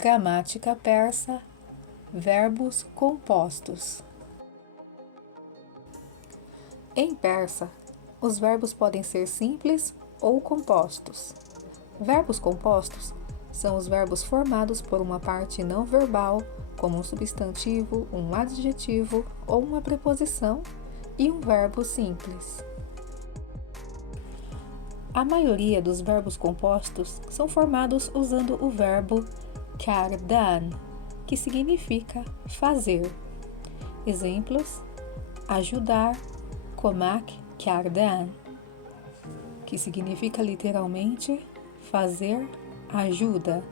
Gramática persa, verbos compostos. Em persa, os verbos podem ser simples ou compostos. Verbos compostos são os verbos formados por uma parte não verbal, como um substantivo, um adjetivo ou uma preposição, e um verbo simples. A maioria dos verbos compostos são formados usando o verbo kardan, que significa fazer. Exemplos: ajudar, komak kardan, que significa literalmente fazer ajuda.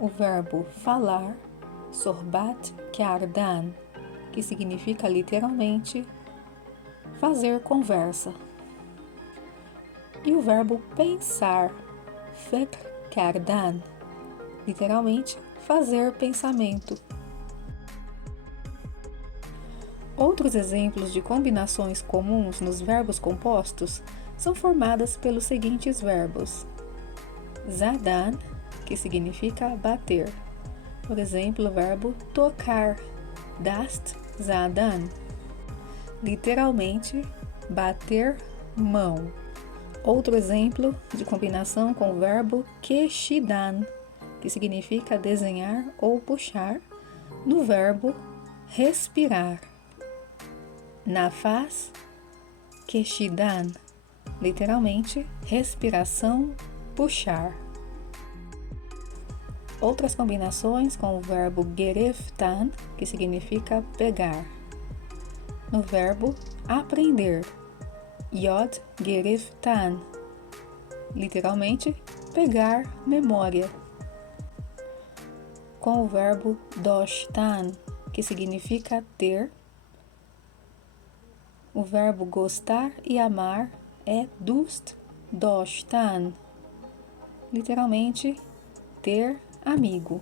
O verbo falar, sohbat kardan, que significa literalmente fazer conversa. E o verbo pensar, fikr kardan, literalmente fazer pensamento. Outros exemplos de combinações comuns nos verbos compostos são formadas pelos seguintes verbos: zadan, que significa bater. Por exemplo, o verbo tocar, dast zadan, literalmente bater mão. Outro exemplo de combinação com o verbo keshidan, que significa desenhar ou puxar, no verbo respirar. Nafas keshidan, literalmente respiração, puxar. Outras combinações com o verbo gereftan, que significa pegar. No verbo aprender, yod gereftan, literalmente pegar memória. Com o verbo doshtan, que significa ter. O verbo gostar e amar é dust doshtan, literalmente ter amigo.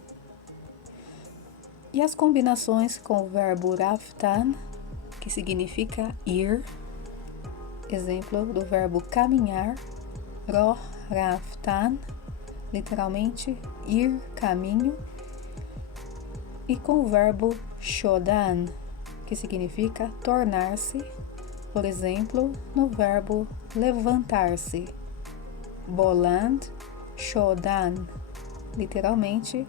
E as combinações com o verbo raftan, que significa ir. Exemplo do verbo caminhar, roh raftan, literalmente ir caminho. E com o verbo shodan, que significa tornar-se. Por exemplo, no verbo levantar-se, boland shodan, literalmente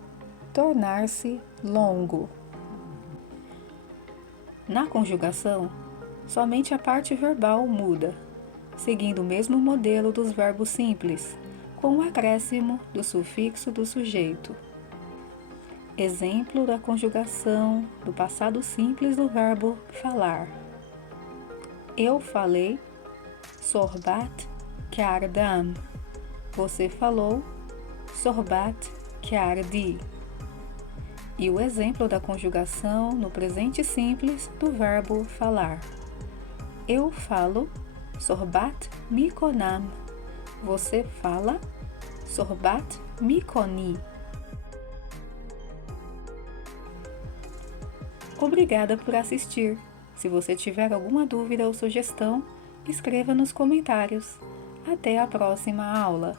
tornar-se longo. Na conjugação, somente a parte verbal muda, seguindo o mesmo modelo dos verbos simples, com o acréscimo do sufixo do sujeito. Exemplo da conjugação do passado simples do verbo falar: eu falei, sohbat kardam. Você falou, sohbat kardi. E o exemplo da conjugação no presente simples do verbo falar: eu falo, sohbat mikonam. Você fala, sohbat mikoni. Obrigada por assistir. Se você tiver alguma dúvida ou sugestão, escreva nos comentários. Até a próxima aula!